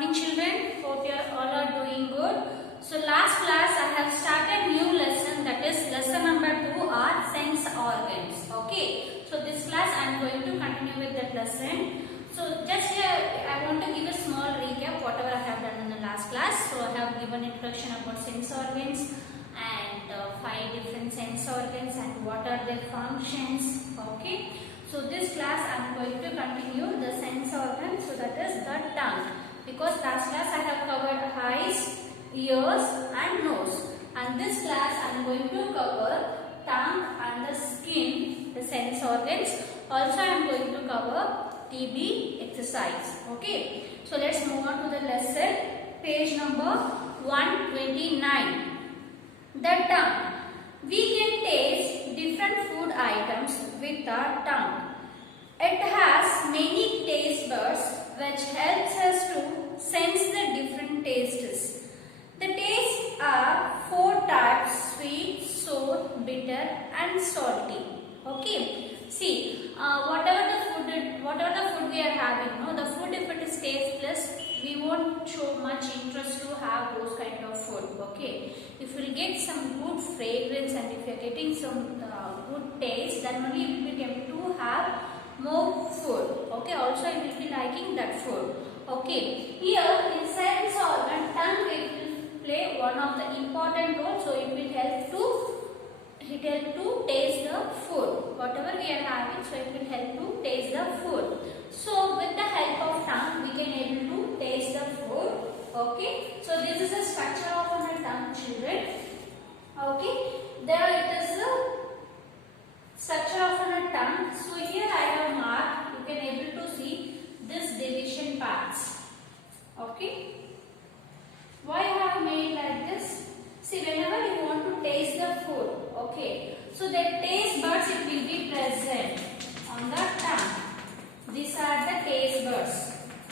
morning children. Hope you all are doing good. So last class I have started new lesson, that is lesson number 2 are sense organs. Okay. So this class I am going to continue with that lesson. So just here I want to give a small recap whatever I have done in the last class. So I have given introduction about sense organs and 5 different sense organs and what are their functions. Okay. So this class I am going to continue the sense organ, so that is the tongue, because last class I have covered eyes, ears and nose, and this class I am going to cover tongue and the skin, the sense organs. Also I am going to cover TB exercise. Okay, so let's move on to the lesson. Page number 129. The tongue. We can taste different food items with our tongue. It has many taste buds which helps us to sense the different tastes. The tastes are 4 types: sweet, sour, bitter and salty. Okay. See, whatever the food we are having, no, the food, if it is tasteless, we won't show much interest to have those kind of food. Okay. If we get some good fragrance and if you are getting some good taste, then only we will be able to have more food. Okay. Also, I will be liking that food. Okay. Here in sense organ, tongue will play one of the important roles. So it will help to taste the food. Whatever we are having, so it will help to taste the food. So with the help of tongue, we can able to taste the food. Okay. So this is the structure of a tongue, children. Okay. There it is the structure of a tongue. So here I have marked. You can able to see this division parts. Okay. Why I have made like this? See, whenever you want to taste the food, okay, so the taste buds, it will be present on the tongue. These are the taste buds.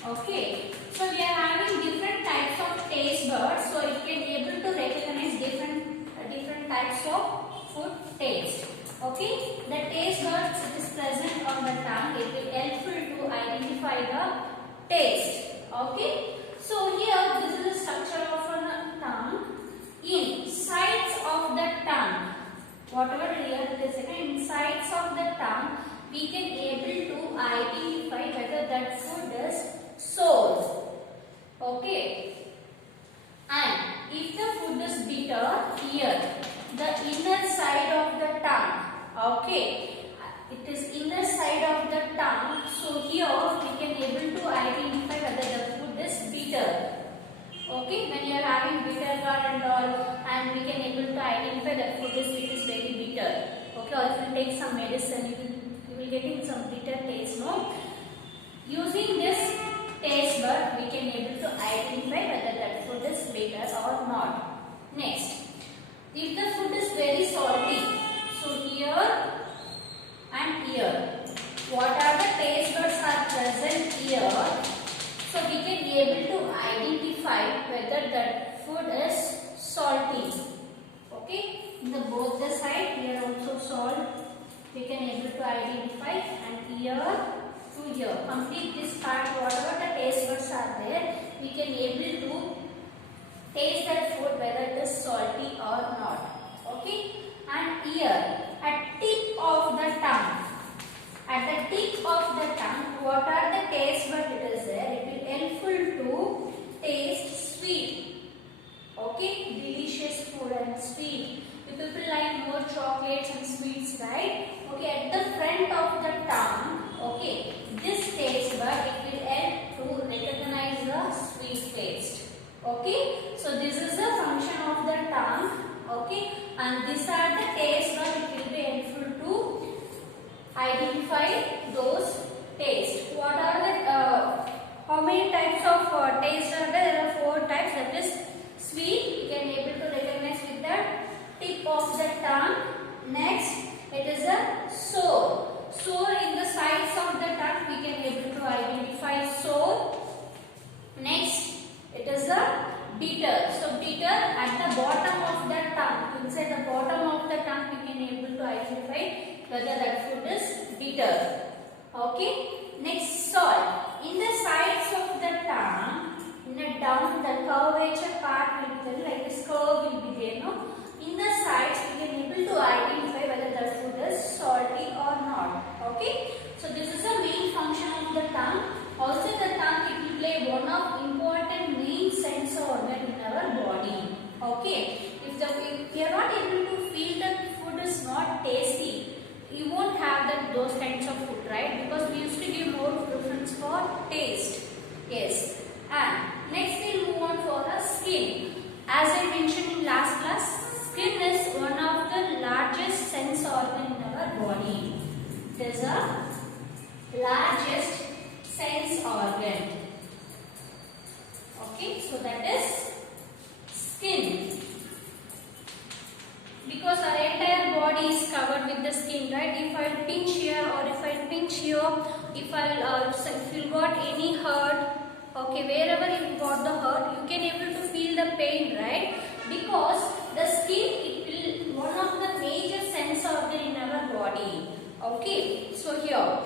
Okay, so we are having different types of taste buds, so it can able to recognize different types of food taste. Okay, the taste buds, it is present on the tongue. It will helpful to identify the taste. Okay, so here this is the structure of a tongue. In sides of the tongue, whatever here it is, in sides of the tongue, we can able to identify whether that food is sour. Okay. And if the food is bitter, here the inner side of the tongue. Okay. It is inner side of the tongue. So here we can able to identify whether the food is bitter. Okay, when you are having bitter gourd and all, and we can able to identify that food is very bitter. Okay, or if you take some medicine, you will getting some bitter taste. No, using this taste bud, we can able to identify whether that food is bitter or not. Next, if the food is very salty, so here and here, what are the taste buds are present here? So we can be able to identify whether that food is salty. Okay, in the both the side here also salt. We can able to identify, and here to here, complete this part. Whatever the taste buds are there, we can able to taste that food whether it is salty or not. Okay, and here at tip of the tongue. At the tip of the tongue, what are the taste buds it is there? It will helpful to taste sweet. Okay, delicious food and sweet. You people like more chocolates and sweets, right? Okay, at the front of the tongue, okay, this taste bud, it will help to recognize the sweet taste. Okay, so this is the function of the tongue. Okay, and these are the taste buds. It will be helpful to identify those tastes. What are the how many types of taste are there? There are 4 types. That is sweet. You can able to recognize with the tip of the tongue. Next, it is a sour. Sour in the sides of the tongue. We can able to identify sour. Next, it is a bitter. So bitter at the bottom of the tongue. Inside the bottom of the tongue, we can able to identify whether that food is bitter. Okay. Next, salt. In the sides of the tongue, in the So that is skin. Because our entire body is covered with the skin, right? If I pinch here or if I pinch here, if you got any hurt, okay, wherever you got the hurt, you can able to feel the pain, right? Because the skin, it will one of the major sense organ in our body. Okay, so here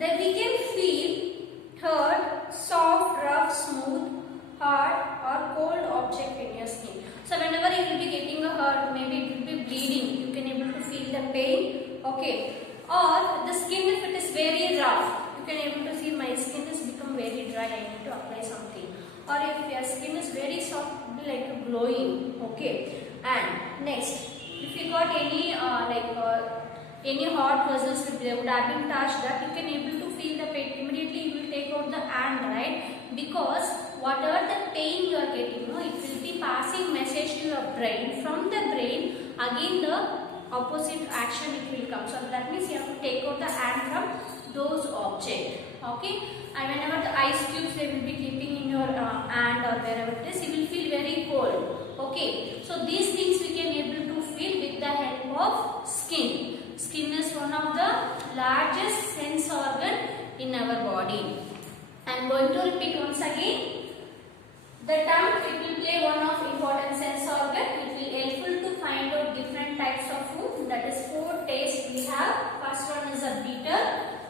that we can feel hard, soft, rough, smooth, hard or cold object in your skin. So whenever you will be getting a hurt, maybe it will be bleeding, you can able to feel the pain. Okay, or the skin, if it is very rough, you can able to see my skin is become very dry, I need to apply something. Or if your skin is very soft, it will be like glowing. Okay, and next, if you got any any hot vessels, if they would have been touched, that you can able to feel the pain. Immediately you will take out the hand, right? Because whatever the pain you are getting, it will be passing message to your brain. From the brain, again the opposite action it will come. So that means you have to take out the hand from those objects. Okay, and whenever the ice cubes they will be keeping in your hand or wherever it is, you will feel very cold. Okay, so these things we can able to feel with the help of skin. Skin is one of the largest sense organ in our body. I am going to repeat once again. The tongue, it will play one of important sense organ. It will helpful to find out different types of food. That is 4 tastes we have. First one is a bitter,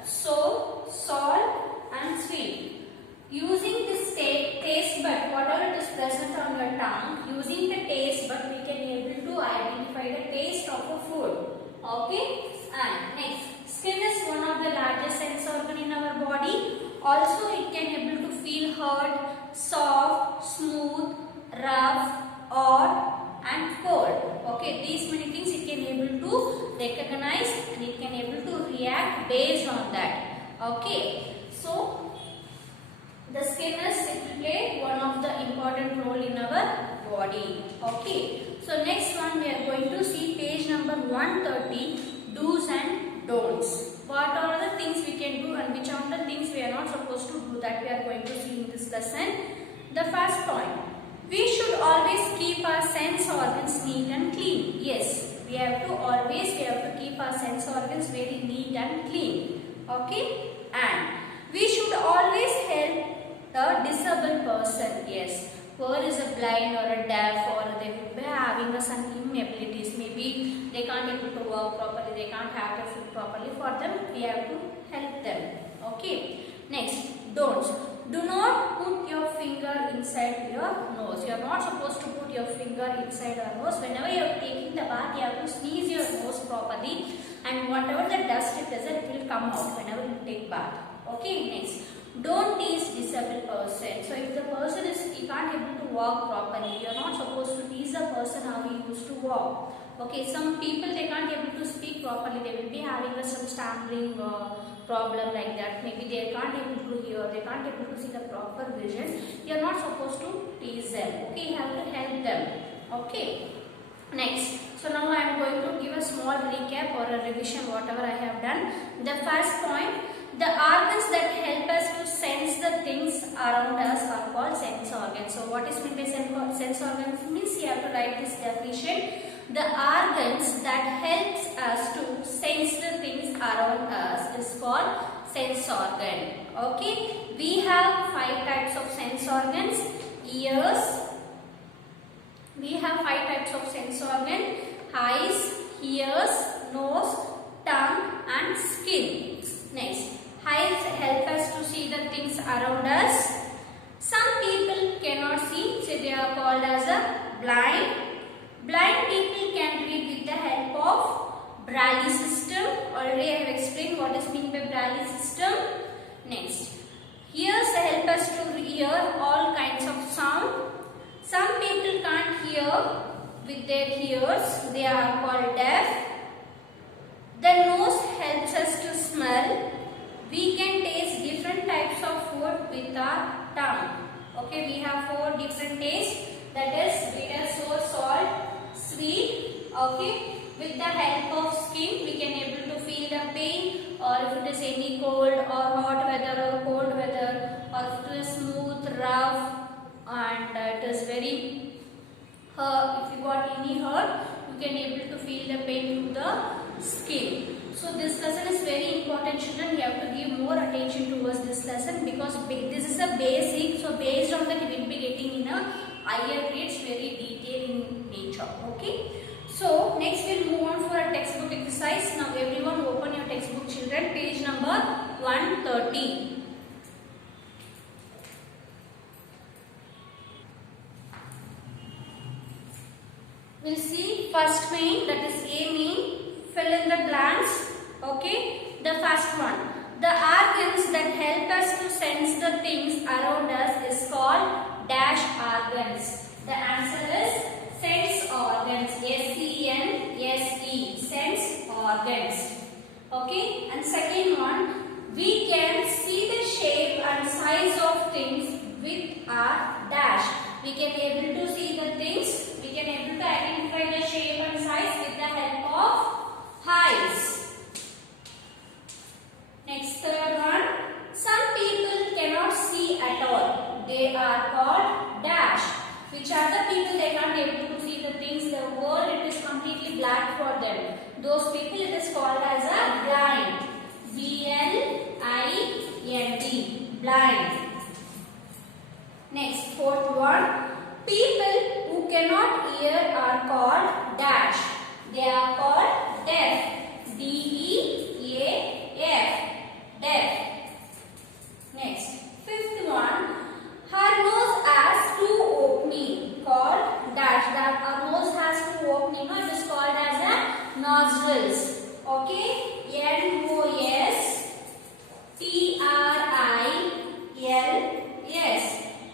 sour, salt and sweet. Using this taste bud, whatever it is present on your tongue, using the taste bud we can able to identify the taste of a food. Okay, and next, skin is one of the largest sense organ in our body. Also, it can able to feel hard, soft, smooth, rough, or and cold. Okay, these many things it can able to recognize and it can able to react based on that. Okay, so the skin is it will play one of the important role in our body. Okay, so next one we are going to see page number 130, do's and don'ts. What are the things we can do and which are the things we are not supposed to do, that we are going to see in this lesson. The first point, we should always keep our sense organs neat and clean. Yes, we have to keep our sense organs very neat and clean. Okay, and we should always help the disabled person. Yes, who is a blind or a deaf or they will be having some inabilities. Maybe they can't able to walk properly, they can't have the food properly. For them, we have to help them. Okay. Next, don'ts. Do not put your finger inside your nose. You are not supposed to put your finger inside your nose. Whenever you are taking the bath, you have to sneeze your nose properly, and whatever the dust it is, it will come out whenever you take bath. Okay. Next, don't tease disabled person. So if the person he can't able to walk properly, you are not supposed to tease the person how he used to walk. Okay, some people they can't able to speak properly, they will be having some stammering problem like that. Maybe they can't able to hear, they can't able to see the proper vision. You are not supposed to tease them. Okay, you have to help them. Okay. Next, so now I am going to give a small recap or a revision whatever I have done. The first point, the organs that help us to sense the things around us are called sense organs. So what is meant by sense organs means you have to write this definition. The organs that helps us to sense the things around us is called sense organ. Okay, we have 5 types of sense organs. Ears. We have 5 types of sense organ: eyes, ears, nose, tongue and skin. Next, eyes help us to see the things around us. Some people cannot see, so they are called as a blind. Blind people can read with the help of Braille system. Already I have explained what is meant by Braille system. Next, ears help us to hear all kinds of sound. Some people can't hear with their ears, they are called deaf. The nose helps us to smell. We can taste different types of food with our tongue. Okay, we have 4 different tastes, that is bitter, sour, salt, sweet. Okay, with the help of skin we can able to feel the pain, or if it is any cold or hot weather or cold weather, or if it is smooth, rough and it is if you got any hurt, you can able to feel the pain through the skin. So this lesson is very important, children. You have to give more attention towards this lesson because this is a basic. So based on that, you will be getting in a higher grades, very detailed in nature. Okay. So next we'll move on for a textbook exercise. Now everyone open your textbook, children. Page number 130. We'll see first main, that is A main. Fill in the blanks. Okay. The first one. The organs that help us to sense the things around us is called dash organs. The answer is sense organs. S-E-N-S-E. Sense organs. Okay. And second one. We can see the shape and size of things with our dash. We can able to see the things. We can able to identify the shape and size with the help of eyes. Next, third one. Some people cannot see at all. They are called dash. Which are the people they can't able to see the things? The world, it is completely black for them. Those people, it is called as a blind. B-L-I-N-D. Blind. Next, fourth one. People who cannot hear are called dash. They are called deaf. D-E-A-F. Deaf. Next, fifth one. Her nose has two opening called dash. That our nose has two opening. It is called as a nostrils. Okay. N-O-S-T-R-I-L-S.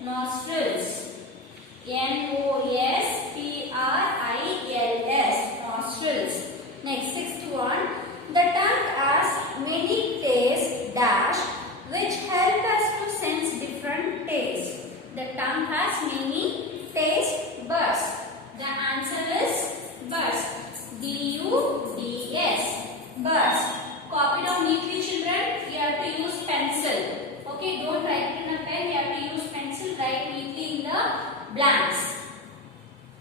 Nostrils. N-O-S-T-R-I-L-S. Nostrils. Next, sixth one. The tongue has many taste dash which help us to sense different tastes. The tongue has many taste buds. The answer is buds. B-U-D-S. Buds. Copy down neatly, children. You have to use pencil. Okay, don't write it in a pen. You have to use pencil. Write neatly in the blanks.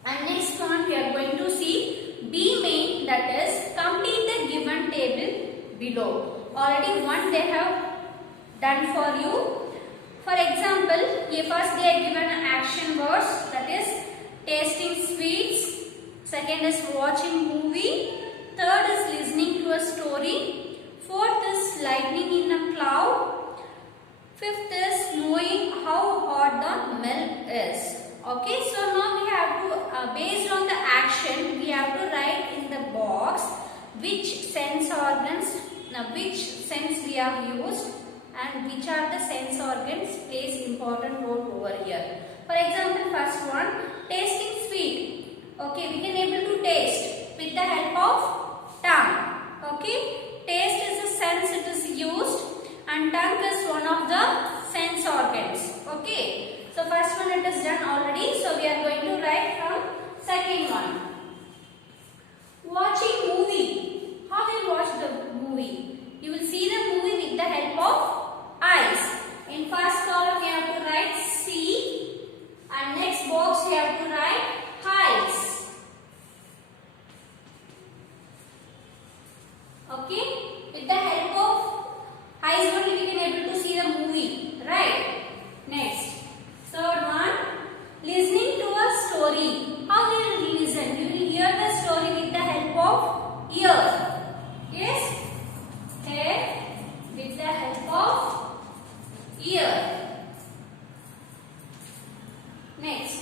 And next one we are going to see B main, that is complete the given table below. Already one they have done for you. For example, first they are given action words, that is tasting sweets. Second is watching movie. Third is listening to a story. Fourth is lightning in a cloud. Fifth is knowing how hot the milk is. Okay, so now we have to, based on the action, we have to write in the box which sense organs, which sense we have used and which are the sense organs plays important role over here. For example, first one, tasting sweet. Okay, we can able to taste with the help of tongue. Okay, taste is a sense it is used and tongue is one of the sense organs. Okay. So first one it is done already. So we are going to write from second one. Watching movie. How will you watch the movie? You will see the movie with the help of eyes. In first column we have to write see and next box we have to write eyes. Okay? With the help of eyes only we can able to see the movie. Right? Next. Third one, listening to a story. How will you listen? You will hear the story with the help of ear. Yes? Head with the help of ear. Next.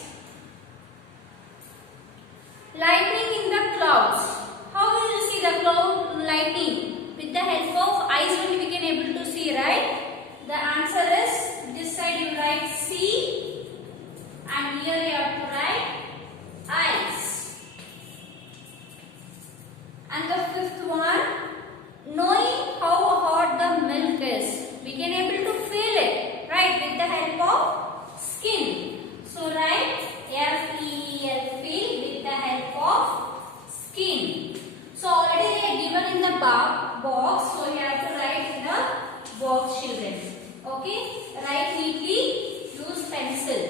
Lightning in the clouds. How will you see the cloud lightning? With the help of eyes only we can able to see, right? The answer is, this side you write see and here you have to write eyes. And the fifth one, knowing how hot the milk is. We can able to feel it, right, with the help of skin. So write F-E-E-L, feel with the help of skin. So already they are given in the box, so you have to write in the box, children. Okay, write neatly, use pencil.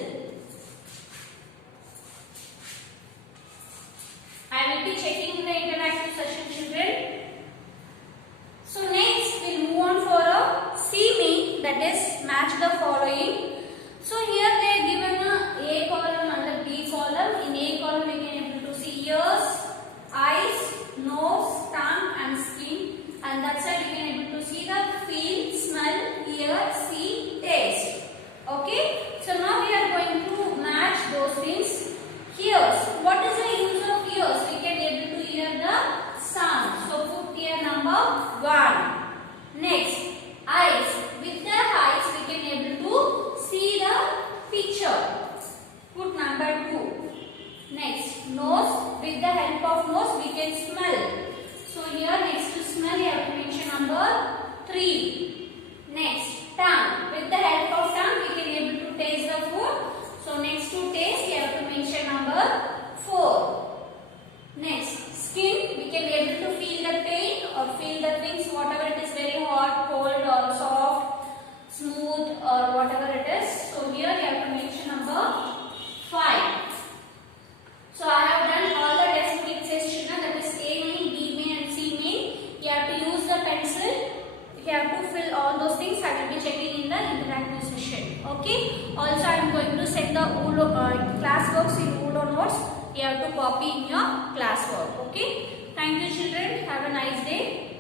in the class works in Udo notes. You have to copy in your class work. Okay. Thank you children. Have a nice day.